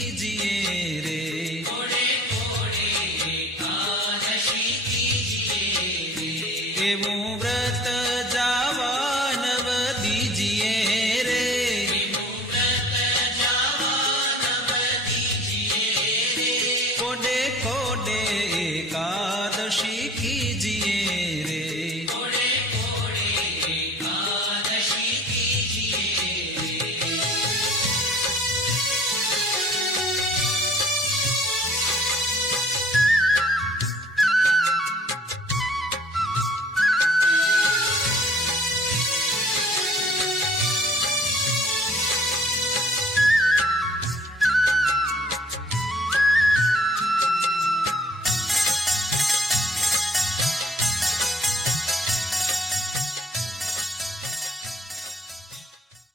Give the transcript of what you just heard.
कीजिए रे थोड़े थोड़े काश कीजिए रे एवं व्रत